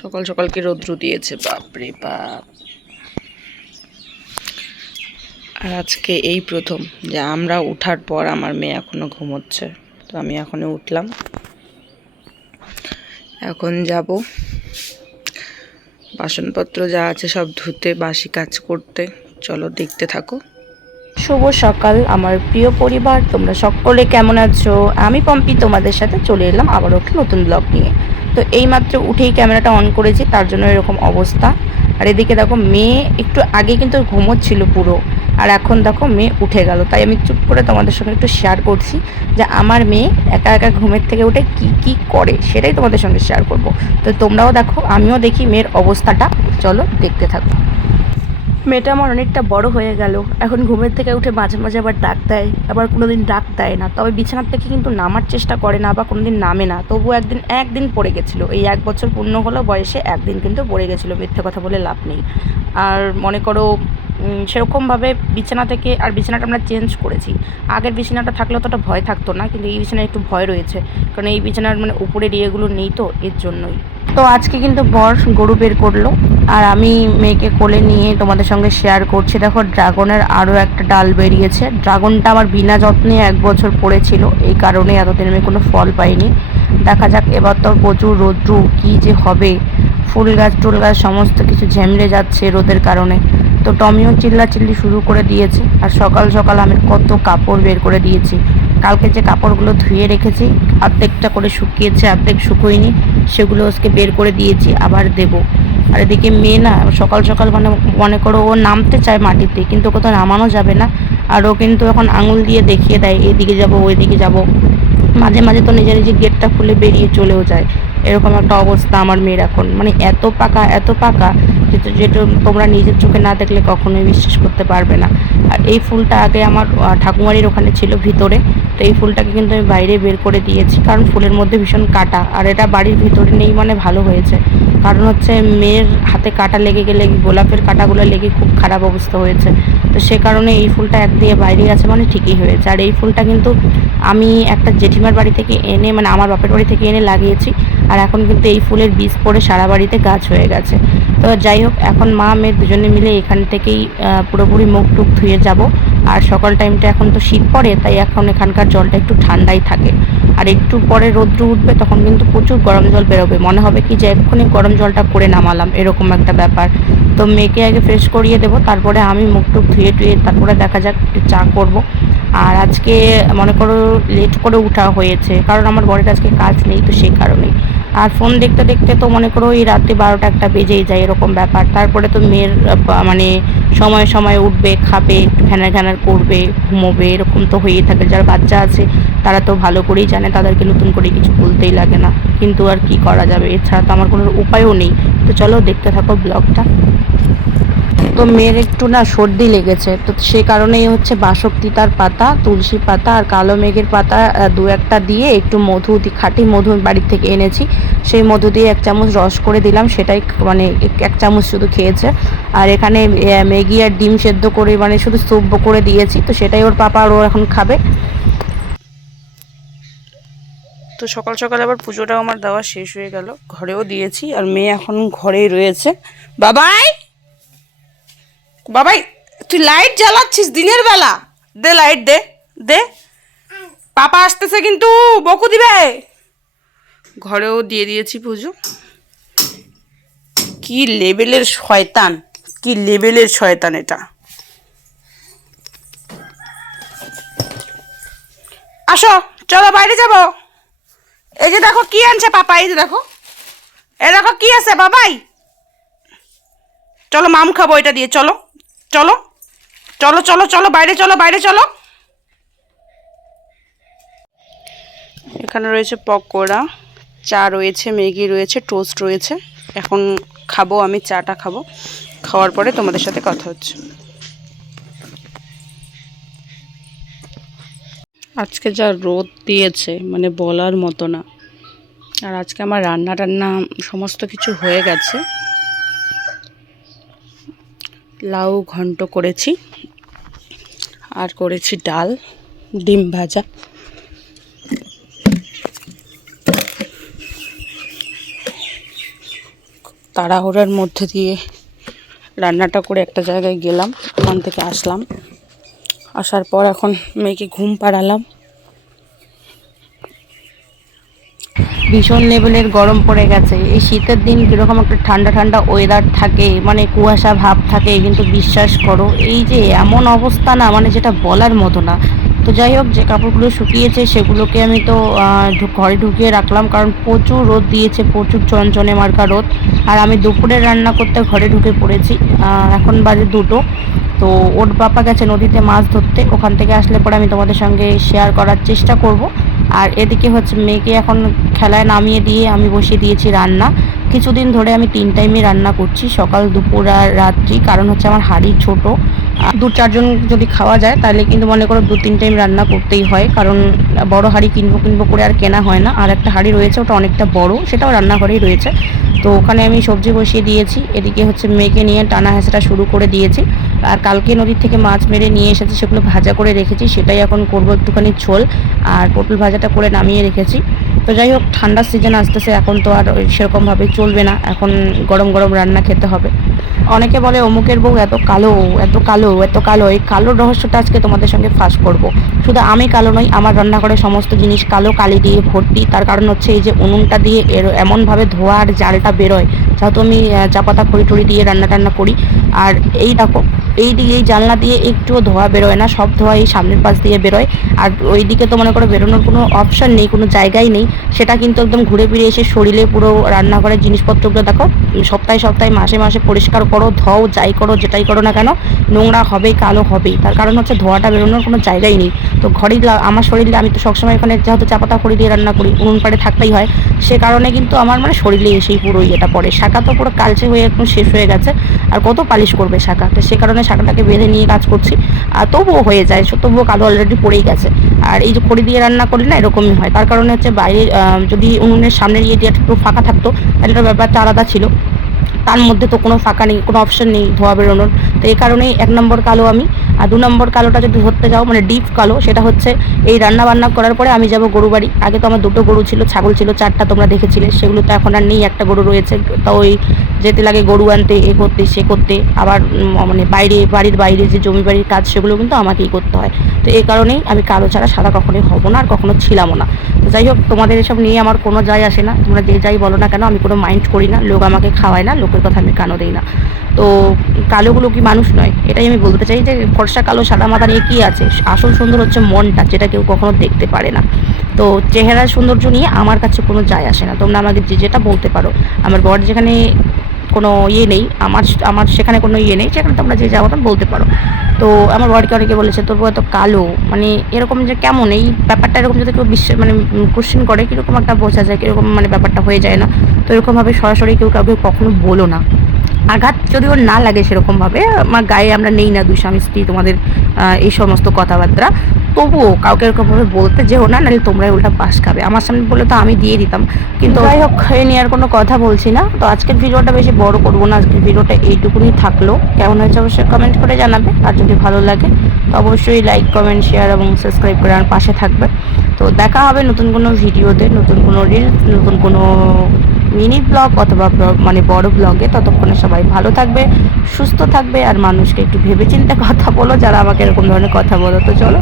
সকাল সকাল কি রৌদ্র দিয়েছে, বাপরে বাপ। আর আজকে এই প্রথম যে আমরা উঠার পর আমার মেয়ে এখনো ঘুমোচ্ছে, তো আমি এখনই উঠলাম। এখন যাব বাসনপত্র যা আছে সব ধুতে, বাসি কাজ করতে। চলো দেখতে থাকো। শুভ সকাল আমার প্রিয় পরিবার, তোমরা সকলে কেমন আছো? আমি পম্পি তোমাদের সাথে চলে এলাম আবারও একটা নতুন ব্লগ নিয়ে। তো এইমাত্র উঠেই ক্যামেরাটা অন করেছি, তার জন্য এরকম অবস্থা। আর এদিকে দেখো মেয়ে একটু আগে কিন্তু ঘুমোচ্ছিল পুরো, আর এখন দেখো মেয়ে উঠে গেল। তাই আমি চুপ করে তোমাদের সঙ্গে একটু শেয়ার করছি যে আমার মেয়ে একা একা ঘুমের থেকে উঠে কি কি করে, সেটাই তোমাদের সঙ্গে শেয়ার করব। তো তোমরাও দেখো, আমিও দেখি মেয়ের অবস্থাটা। চলো দেখতে থাকো। মেয়েটা আমার অনেকটা বড় হয়ে গেল, এখন ঘুমের থেকে উঠে মাঝে মাঝে আবার ডাক দেয়, আবার কোনো দিন ডাক দেয় না। তবে বিছানার থেকে কিন্তু নামার চেষ্টা করে না, বা কোনো দিন নামে না। তবু একদিন পড়ে গেছিলো, এই 1 বছর পূর্ণ হলো বয়সে একদিন কিন্তু পড়ে গেছিলো, মিথ্যে কথা বলে লাভ নেই। আর মনে করো সেরকমভাবে বিছানা থেকে, আর বিছানাটা আমরা চেঞ্জ করেছি। আগের বিছানাটা থাকলে অতটা ভয় থাকতো না, কিন্তু এই বিছানায় একটু ভয় রয়েছে, কারণ এই বিছানার মানে উপরের ইয়েগুলো নেই, তো এর জন্যই। তো আজকে কিন্তু বর গরু বের করলো, আর আমি মেয়েকে কোলে নিয়ে তোমাদের সঙ্গে শেয়ার করছি। দেখো ড্রাগনের আরও একটা ডাল বেরিয়েছে। ড্রাগনটা আমার বিনা যত্নে 1 বছর পড়েছিল, এই কারণে এতদিন আমি কোনো ফল পাইনি। দেখা যাক এবার তো প্রচুর রৌদ্র, কী যে হবে। ফুল গাছ টুল গাছ সমস্ত কিছু ঝেমড়ে যাচ্ছে রোদের কারণে। তো টমিও চিল্লাচিল্লি শুরু করে দিয়েছে। আর সকাল সকাল আমি কত কাপড় বের করে দিয়েছি। কালকে যে কাপড়গুলো ধুয়ে রেখেছি, অর্ধেকটা করে শুকিয়েছে, অর্ধেক শুকোয়নি, সেগুলো আজকে বের করে দিয়েছি, আবার দেব। আর এদিকে মেয়ে না সকাল সকাল মানে মনে করো ও নামতে চায় মাটিতে, কিন্তু কোথাও নামানো যাবে না। আর ও কিন্তু এখন আঙুল দিয়ে দেখিয়ে দেয় এদিকে যাব ওইদিকে যাব। মাঝে মাঝে তো নিজে নিজে গেটটা খুলে বেরিয়ে চলেও যায়। এরকম একটা অবস্থা আমার মেয়ের এখন, মানে এত পাকা এত পাকা, যেটা তোমরা নিজের চোখে না দেখলে কখনোই বিশ্বাস করতে পারবে না। আর এই ফুলটা আগে আমার ঠাকুমারির ওখানে ছিল ভিতরে, তো এই ফুলটাকে কিন্তু আমি বাইরে বের করে দিয়েছি, কারণ ফুলের মধ্যে ভীষণ কাঁটা। আর এটা বাড়ির ভিতরে নেই মানে ভালো হয়েছে, কারণ হচ্ছে মেয়ের হাতে কাঁটা লেগে গেলে, গোলাপের কাঁটাগুলো লেগে খুব খারাপ অবস্থা হয়েছে। তো সে কারণে এই ফুলটা একদিকে বাইরে আছে, মানে ঠিকই হয়েছে। আর এই ফুলটা কিন্তু আমি একটা জেঠিমার বাড়ি থেকে এনে, মানে আমার বাপের বাড়ি থেকে এনে লাগিয়েছি। আর এখন কিন্তু এই ফুলের বীজ পড়ে সারা বাড়িতে গাছ হয়ে গেছে। তো যাই হোক, এখন মা মেয়ে দুজনে মিলে এখান থেকেই পুরোপুরি মুখ টুক ধুয়ে যাব। আর সকাল টাইমটা এখন তো শীত পড়ে, তাই এখন এখানকার জলটা একটু ঠান্ডাই থাকে। আর একটু পরে রৌদ্র উঠবে, তখন কিন্তু প্রচুর গরম জল বেরোবে, মনে হবে কি যে এক্ষুনি গরম জলটা করে নামালাম, এরকম একটা ব্যাপার। তো মেয়েকে আগে ফ্রেশ করিয়ে দেবো, তারপরে আমি মুখ টুক ধুয়ে টুয়ে তারপরে দেখা যাক একটু চা করব। আর আজকে মনে করো লেট করে উঠা হয়েছে, কারণ আমার বরের আজকে কাজ নেই, তো সেই কারণেই। আর ফোন দেখতে দেখতে তো মনে করো এই রাতে 12টা 1টা বেজেই যায়, এরকম ব্যাপার। তারপরে তো মেয়ের মানে সময় সময় উঠবে, খাবে, একটু ঘ্যানার ঘ্যানার করবে, ঘুমোবে, এরকম তো হয়েই থাকে। যারা বাচ্চা আছে তারা তো ভালো করেই জানে, তাদেরকে নতুন করে কিছু বলতেই লাগে না। কিন্তু আর কি করা যাবে, এছাড়া তো আমার কোনো উপায়ও নেই। তো চলো দেখতে থাকো ব্লগটা। তো মেয়ের একটু না সর্দি লেগেছে, তো সে কারণেই হচ্ছে বাসক তিতার পাতা, তুলসী পাতা আর কালো মেঘের পাতা 2-1টা দিয়ে একটু মধু খাঁটি মধু বাড়ির থেকে এনেছি, সেই মধু দিয়ে 1 চামচ রস করে দিলাম, সেটাই মানে 1 চামচ শুধু খেয়েছে। আর এখানে ম্যাগি আর ডিম সেদ্ধ করে মানে শুধু স্যুপ করে দিয়েছি, তো সেটাই ওর পাপা আর ও এখন খাবে। তো সকাল সকাল আবার পুজোটাও আমার দেওয়া শেষ হয়ে গেল, ঘরেও দিয়েছি। আর মেয়ে এখন ঘরেই রয়েছে। বাবাই, বাবাই, তুই লাইট জ্বালাচ্ছিস দিনের বেলা? দে লাইট, দে দে, পাপা আসতেছে কিন্তু বকু দিবে। ঘরেও দিয়ে দিয়েছি পুজো। কি লেভেলের শয়তান, কি লেভেলের শয়তান এটা। আসো, চলো বাইরে যাব। এই যে দেখো কি আনছে পাপা, এই যে দেখো, এই দেখো কি আছে বাবাই। চলো মাম খাবো এটা দিয়ে, চলো চলো চলো চলো চলো বাইরে চলো, বাইরে চলো। এখানে রয়েছে পকোড়া, চা রয়েছে, ম্যাগি রয়েছে, টোস্ট রয়েছে। এখন খাবো, আমি চাটা খাবো, খাওয়ার পরে তোমাদের সাথে কথা হচ্ছে। আজকে যা রোদ দিয়েছে মানে বলার মতো না। আর আজকে আমার রান্না টান্না সমস্ত কিছু হয়ে গেছে। লাউ ঘন্ট করেছি, আর করেছি ডাল, ডিম ভাজা। তাড়াহুড়োর মধ্যে দিয়ে রান্নাটা করে একটা জায়গায় গেলাম, ওখান থেকে আসলাম। আসার পর এখন মেয়েকে ঘুম পাড়ালাম। ভীষণ লেভেলের গরম পড়ে গেছে। এই শীতের দিন কীরকম একটা ঠান্ডা ঠান্ডা ওয়েদার থাকে, মানে কুয়াশা ভাব থাকে, কিন্তু বিশ্বাস করো এই যে এমন অবস্থা না, মানে যেটা বলার মতো না। তো যাই হোক, যে কাপড়গুলো শুকিয়েছে সেগুলোকে আমি তো ঘরে ঢুকিয়ে রাখলাম, কারণ প্রচুর রোদ দিয়েছে, প্রচুর চনচনে মার্কা রোদ। আর আমি দুপুরে রান্না করতে ঘরে ঢুকে পড়েছি। এখন বাজে 2টো। তো ওর বাবা গেছে নদীতে মাছ ধরতে, ওখান থেকে আসলে পরে আমি তোমাদের সঙ্গে শেয়ার করার চেষ্টা করব। আর এদিকে হচ্ছে মেয়েকে এখন খেলায় নামিয়ে দিয়ে আমি বসিয়ে দিয়েছি রান্না। কিছুদিন ধরে আমি 3 টাইমই রান্না করছি, সকাল দুপুর আর রাত্রি। কারণ হচ্ছে আমার হাঁড়ি ছোট, 2-4 জন যদি খাওয়া যায় তাহলে কিন্তু মনে করো 2-3 টাইম রান্না করতেই হয়, কারণ বড় হাঁড়ি কিনবো করে আর কেনা হয় না। আর একটা হাঁড়ি রয়েছে, ওটা অনেকটা বড়, সেটাও রান্নাঘরেই রয়েছে। তো ওখানে আমি সবজি বসিয়ে দিয়েছি, এদিকে হচ্ছে মেয়েকে নিয়ে টানা হেঁচড়া শুরু করে দিয়েছি। আর কালকে নদীর থেকে মাছ মেরে নিয়ে এসেছি, সেগুলো ভাজা করে রেখেছি, সেটাই এখন করব একটুখানি ঝোল। আর পটল ভাজাটা করে নামিয়ে রেখেছি। তো যাই হোক, ঠান্ডার সিজন আসতেছে, এখন তো আর সেরকমভাবে চলবে না, এখন গরম গরম রান্না খেতে হবে। অনেকে বলে অমুকের বউ এত কালো, এত কালো, এত কালো। এই কালোর রহস্যটা আজকে তোমাদের সঙ্গে ফাঁস করব। শুধু আমি কালো নই, আমার রান্নাঘরে সমস্ত জিনিস কালো, কালি দিয়ে ভর্তি। তার কারণ হচ্ছে এই যে উনুনটা দিয়ে এমনভাবে ধোয়া আর জালটা বেরোয়, যেহেতু আমি চা পাতা খড়ি টড়ি দিয়ে রান্না টান্না করি। আর এই দেখো, এই জানলা দিয়ে একটুও ধোয়া বেরোয় না, সব ধোয়া এই সামনের পাশ দিয়ে বেরোয়। আর ওই দিকে তো মনে করো বেরোনোর কোনো অপশান নেই, কোনো জায়গাই নেই। সেটা কিন্তু একদম ঘুরে ফিরে এসে শরীরে পুরো রান্নাঘরের জিনিসপত্রগুলো দেখো, সপ্তাহে সপ্তাহে মাসে মাসে পরিষ্কার করো, ধোও, যাই করো, যেটাই করো না কেন, নোংরা হবেই, কালো হবেই। তার কারণ হচ্ছে ধোয়াটা বেরোনোর কোনো জায়গাই নেই। তো ঘরেই আমার শরীরে, আমি তো সবসময় এখানে যেহেতু চা পাতা খড়ি দিয়ে রান্না করি, উনুন পাড়ে থাকতেই হয়, সে কারণে কিন্তু আমার মানে শরীরে এসেই পুরো এটা পড়ে। শাঁখা তো পুরো কালচে হয়ে একদম শেষ হয়ে গেছে, আর কত পালিশ করবে শাঁখা। তো সে কারণে শাঁখাটাকে বেঁধে নিয়ে কাজ করছি। আর তবুও হয়ে যায়, তবুও কালো অলরেডি পড়েই গেছে। আর এই যে খড়ি দিয়ে রান্না করলে না এরকমই হয়। তার কারণে হচ্ছে বাইরে যদি উনুনের সামনের দিয়ে একটু ফাঁকা থাকতো তাহলে এটা ব্যাপারটা আলাদা ছিল। তার মধ্যে তো কোনো ফাঁকা নেই, কোনো অপশন নেই ধোয়া বেরোনোর। তো এই কারণেই 1 নম্বর কালো আমি। আর 2 নম্বর কালোটা যদি ধরতে যাও, মানে ডিপ কালো, সেটা হচ্ছে এই রান্না বান্না করার পরে আমি যাব গরু বাড়ি। আগে তো আমার 2টো গরু ছিল, ছাগল ছিল 4টা, তোমরা দেখেছিলে। সেগুলো তো এখন আর নেই, একটা গরু রয়েছে। তো ওই যেতে লাগে গরু আনতে, এ করতে সে করতে, আবার মানে বাড়ির বাইরে যে জমি বাড়ির কাজ, সেগুলো কিন্তু আমাকেই করতে হয়। তো এই কারণেই আমি কালো ছাড়া সাদা কখনোই হব না, আর কখনো ছিলামও না। তো যাই হোক, তোমাদের এসব নিয়ে আমার কোনো যায় আসে না, তোমরা যে যাই বলো না কেন, আমি কোনো মাইন্ড করি না। লোক আমাকে খাওয়ায় না, লোকের কথা আমি কানও দিই না। তো কালোগুলো কি মানুষ নয়, এটাই আমি বলতে চাই। যে ফর্সা কালো সাদা মাথা নিয়ে কী আছে, আসল সুন্দর হচ্ছে মনটা, যেটা কেউ কখনো দেখতে পারে না। তো চেহারার সৌন্দর্য নিয়ে আমার কাছে কোনো যায় আসে না, তোমরা আমাকে যেটা বলতে পারো। আমার বর যেখানে কোনো ইয়ে নেই, আমার সেখানে কোনো ইয়ে নেই, সেখানে তোমরা যে যাবো বলতে পারো। তো আমার বরকে অনেকে বলেছে তোর বউ এত কালো, মানে এরকম যে কেমন এই ব্যাপারটা, এরকম যদি কেউ মানে কোশ্চেন করে, কীরকম একটা বোঝা যায়, কীরকম মানে ব্যাপারটা হয়ে যায় না। তো এরকমভাবে সরাসরি কেউ কাউকে কখনো বলো না। আঘাত যদিও না লাগে সেরকমভাবে, আমার গায়ে আমরা নেই না 2 স্বামী স্ত্রী তোমাদের এই সমস্ত কথাবার্তা, তবুও কাউকে এরকমভাবে বলতে যেও না, নাহলে তোমরাই উল্টা পাশ খাবে। আমার সামনে বলে তো আমি দিয়ে দিতাম, কিন্তু যাই হোক, এ নিয়ে আর কোনো কথা বলছি না। তো আজকের ভিডিওটা বেশি বড় করবো না, আজকের ভিডিওটা এইটুকুনি থাকলো। কেমন হয়েছে অবশ্যই কমেন্ট করে জানাবে, আর যদি ভালো লাগে তো অবশ্যই লাইক, কমেন্ট, শেয়ার এবং সাবস্ক্রাইব করে আমার পাশে থাকবে। তো দেখা হবে নতুন কোনো ভিডিওতে, নতুন কোনো রিলস, নতুন কোনো মিনি ব্লগ অথবা মানে বড় ব্লগে। ততক্ষণে সবাই ভালো থাকবে, সুস্থ থাকবে, আর মানুষকে একটু ভেবেচিন্তে কথা বলো যারা আমাকে এরকম ধরনের কথা বলো। তো চলো।